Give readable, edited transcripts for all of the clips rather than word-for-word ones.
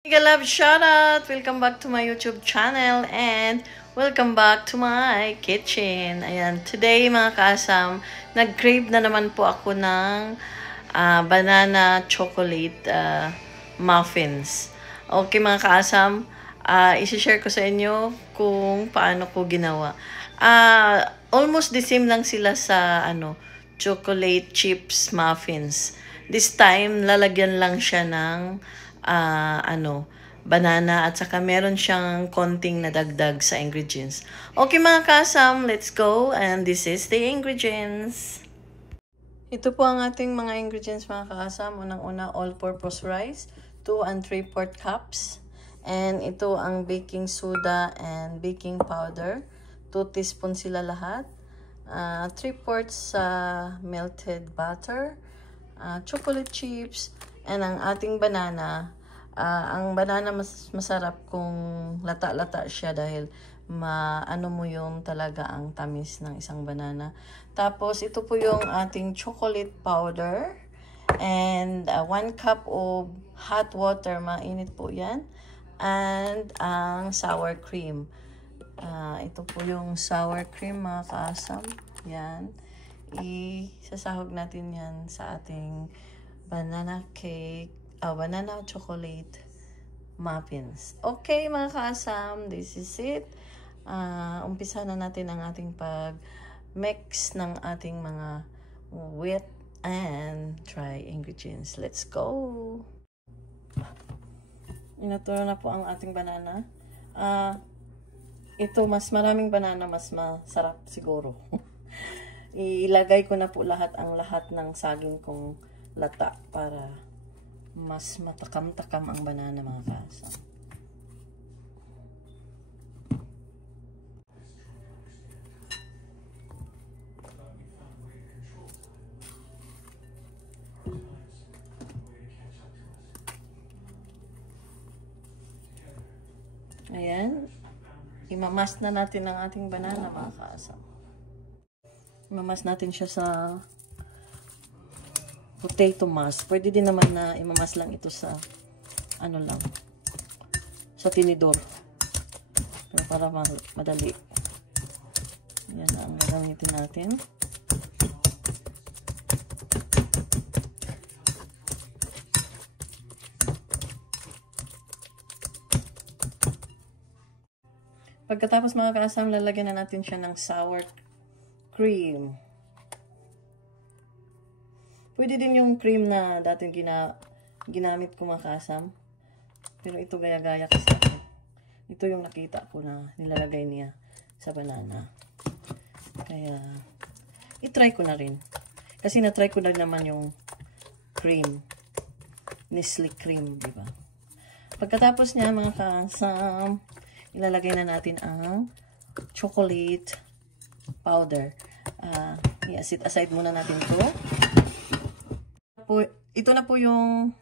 Mega love shoutout! Welcome back to my YouTube channel and welcome back to my kitchen. Ayan, today mga kasam, nag-crave na naman po ako ng banana chocolate muffins. Okay mga kasam, isi-share ko sa inyo kung paano ko ginawa. Almost the same lang sila sa chocolate chips muffins. This time, lalagyan lang siya ng banana at saka meron siyang konting nadagdag sa ingredients. Okay mga kasam, let's go and this is the ingredients. Ito po ang ating mga ingredients mga kasam. Unang-una, all-purpose rice, 2 and 3/4 cups. And ito ang baking soda and baking powder, 2 teaspoons sila lahat. 3/4 melted butter, chocolate chips, and ang ating banana. Ang banana mas masarap kung lata-lata siya dahil maano mo yung talaga ang tamis ng isang banana. Tapos ito po yung ating chocolate powder and 1 cup of hot water, mainit po yan. And ang sour cream. Ito po yung sour cream mga kaasam. Yan. Isasahog natin yan sa ating banana cake, banana chocolate muffins. Okay mga kaasam, this is it. Umpisa na natin ang ating pag-mix ng ating mga wet and dry ingredients. Let's go! Inaturo na po ang ating banana. Ito, mas maraming banana, mas masarap siguro. Ilagay ko na po lahat ng saging kong lata para mas matakam-takam ang banana mga kasam. Ayan. Imamas na natin ang ating banana mga kasam. Imamas natin siya sa potato mass. Pwede din naman na imamas lang ito sa sa tinidor. Pero para madali. Yan ang gagamitin natin. Pagkatapos mga kasam, lalagyan na natin siya ng sour cream. Pwede din yung cream na dating ginamit ko mga kasam. Pero ito gaya-gaya kasi ako. Ito yung nakita ko na nilalagay niya sa banana. Kaya, itry ko na rin. Kasi na-try ko na naman yung cream. Nestle cream, di ba? Pagkatapos niya mga kasam, ilalagay na natin ang chocolate powder. I-set aside muna natin ito. Ito na po yung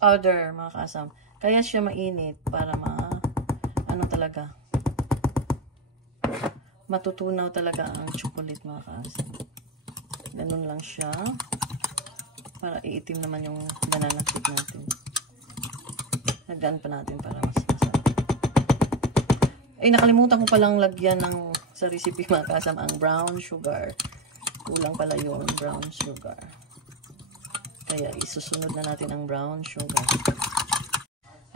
powder mga kasam. Kaya siya mainit para talaga matutunaw talaga ang chocolate mga kasam. Ganun lang siya para iitim naman yung banana cake natin. Lagyan pa natin para mas masarap. Nakalimutan ko palang lagyan sa recipe mga kasam ang brown sugar. Kulang pala yung brown sugar. Kaya isusunod na natin ang brown sugar.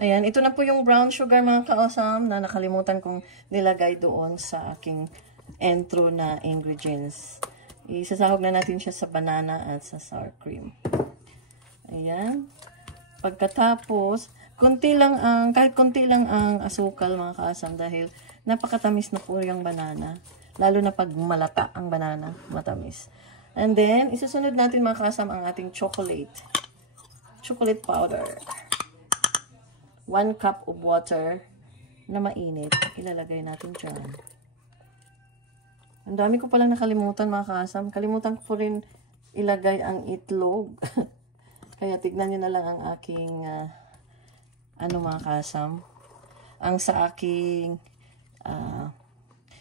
Ayan, ito na po yung brown sugar mga kaosam na nakalimutan kong nilagay doon sa aking intro na ingredients. Isasahog na natin siya sa banana at sa sour cream. Ayan. Pagkatapos, kahit konti lang ang asukal mga kaasam dahil napakatamis na po yung banana. Lalo na pag malata ang banana, matamis. And then, isusunod natin mga kasam ang ating chocolate powder. 1 cup of water na mainit. Ilalagay natin dyan. Ang dami ko palang nakalimutan mga kasam. Kalimutan ko rin ilagay ang itlog. Kaya tignan nyo na lang ang aking, mga kasam. Ang sa aking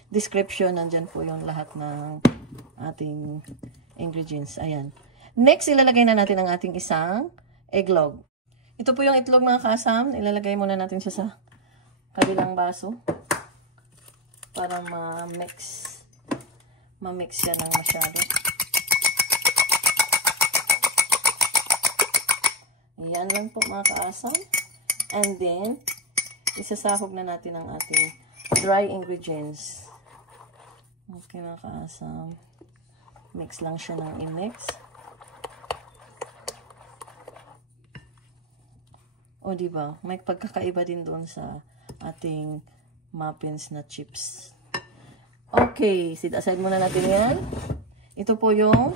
description, nandyan po yung lahat ng ating ingredients. Ayan. Next, ilalagay na natin ang ating isang egglog. Ito po yung itlog mga kasam. Ilalagay muna natin siya sa kabilang baso para ma-mix siya ng masyado. Ayan lang po mga kaasam. And then, isasahog na natin ang ating dry ingredients. Okay mga kaasam. Mix lang siya ng i-mix. O diba, may pagkakaiba din doon sa ating muffins na chips. Okay, set aside muna natin yan. Ito po yung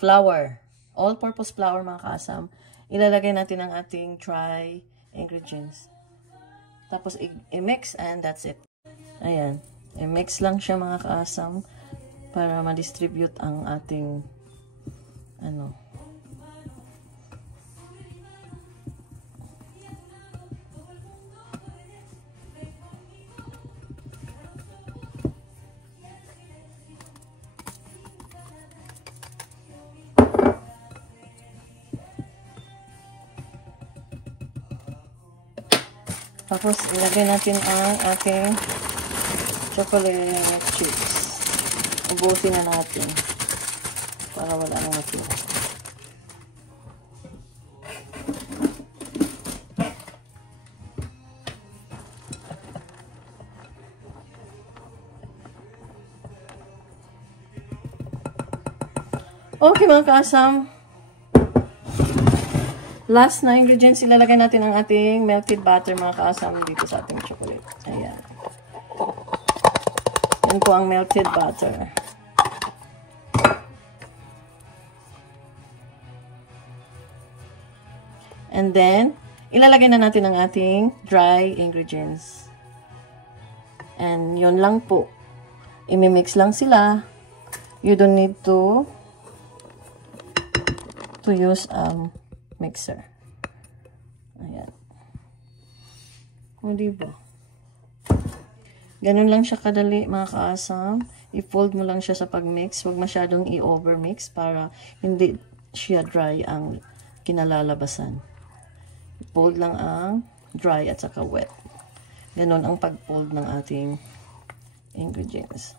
flour. All-purpose flour mga kaasam. Ilalagay natin ang ating dry ingredients. Tapos i-mix and that's it. Ayan. I-mix lang siya mga kaasam para ma-distribute ang ating Tapos, ilagay natin ang ating chocolate chips. Ubusin na natin para wala nang matira. Okay mga kaasam. Last na ingredients, ilalagay natin ang ating melted butter mga kaasam dito sa ating chocolate. Ayan. Yan po ang melted butter. And then, ilalagay na natin ang ating dry ingredients. And yun lang po. Imimix lang sila. You don't need to use mixer. Ayan. O, diba? Ganun lang siya kadali, mga kaasam. I-fold mo lang siya sa pag-mix. Huwag masyadong i-overmix para hindi siya dry ang kinalalabasan. Fold lang ang dry at saka wet. Ganun ang pag-fold ng ating ingredients.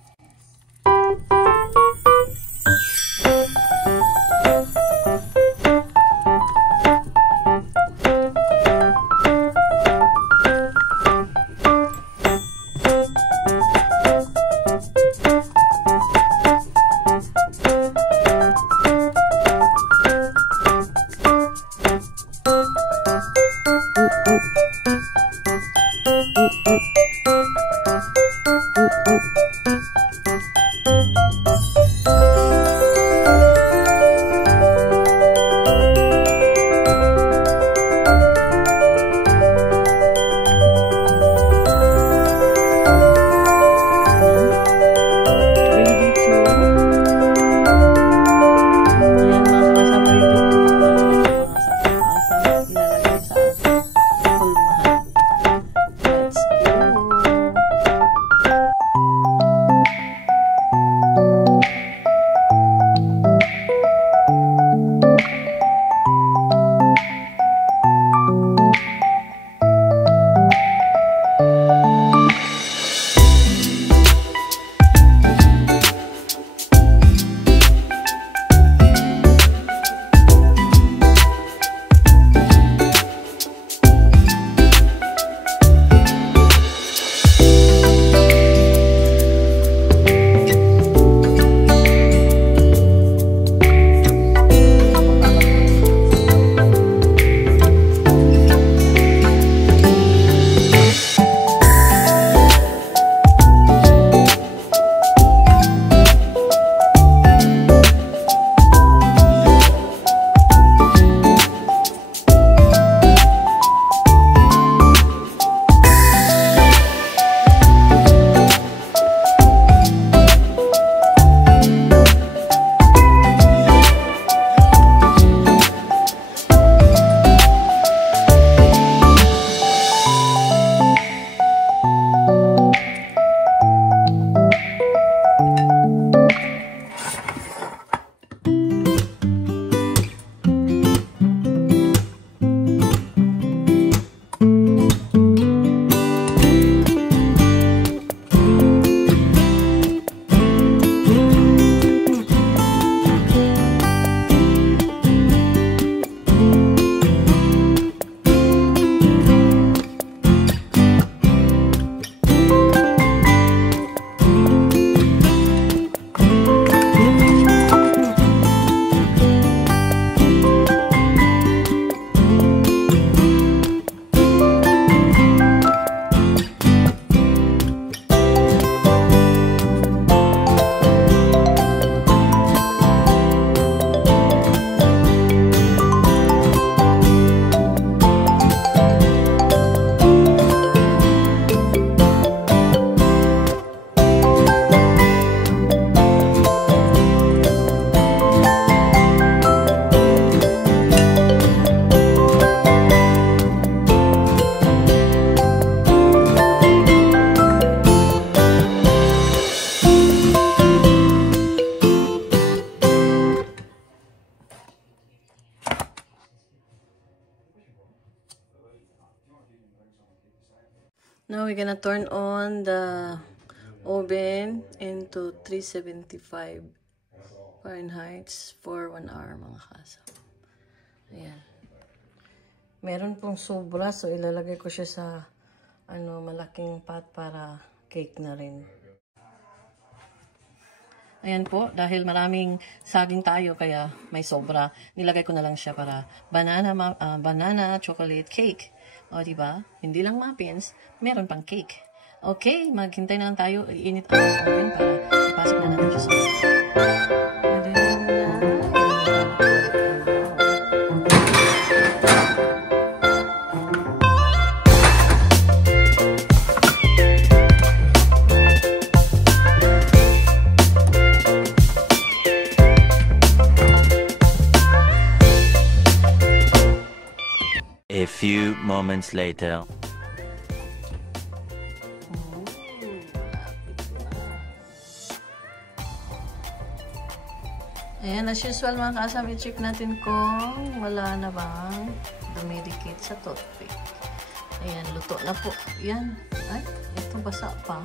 Now we're gonna turn on the oven into 375 Fahrenheit for 1 hour mga kasam. Ayan. Meron pong sobra, so ilalagay ko siya sa malaking pot para cake na rin. Ayan po, dahil maraming saging tayo kaya may sobra, nilagay ko na lang siya para banana chocolate cake. O, diba? Hindi lang muffins, meron pang cake. Okay, maghintay na lang tayo. Iinit ang oven para ipasok na natin siya sa A few moments later. Ayan, as usual mga kasam, i-check natin kung wala na bang dumidikit sa toothpick. Ayan, luto na po. Yan. Ay, ito basa pa.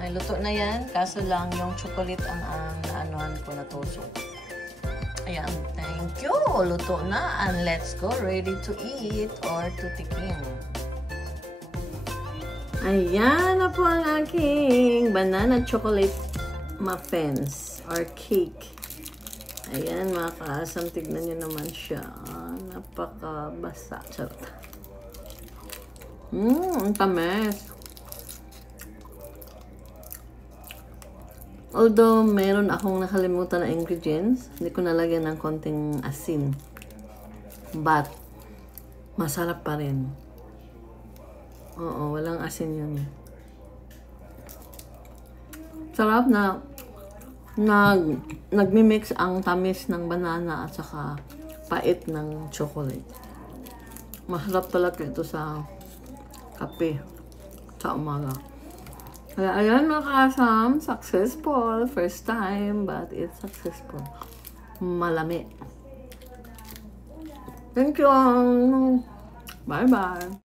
Ay, luto na yan. Kaso lang yung chocolate ang naanuhan ko na tusok. Ayan, thank you. Luto na. And let's go. Ready to eat or to tikim. Ayan na po ang aking banana chocolate muffins or cake. Ayan mga kaasam, tignan nyo naman siya. Napakabasa. Charot. Ang tamis. Although, meron akong nakalimutan na ingredients, hindi ko nalagyan ng konting asin. But, masarap pa rin. Oo, walang asin yun. Sarap na nagmi-mix ang tamis ng banana at saka pait ng chocolate. Masarap talaga ito sa kape sa umaga. Kaya ayan mga kasam, successful. First time, but it's successful. Malami. Thank you. Bye-bye.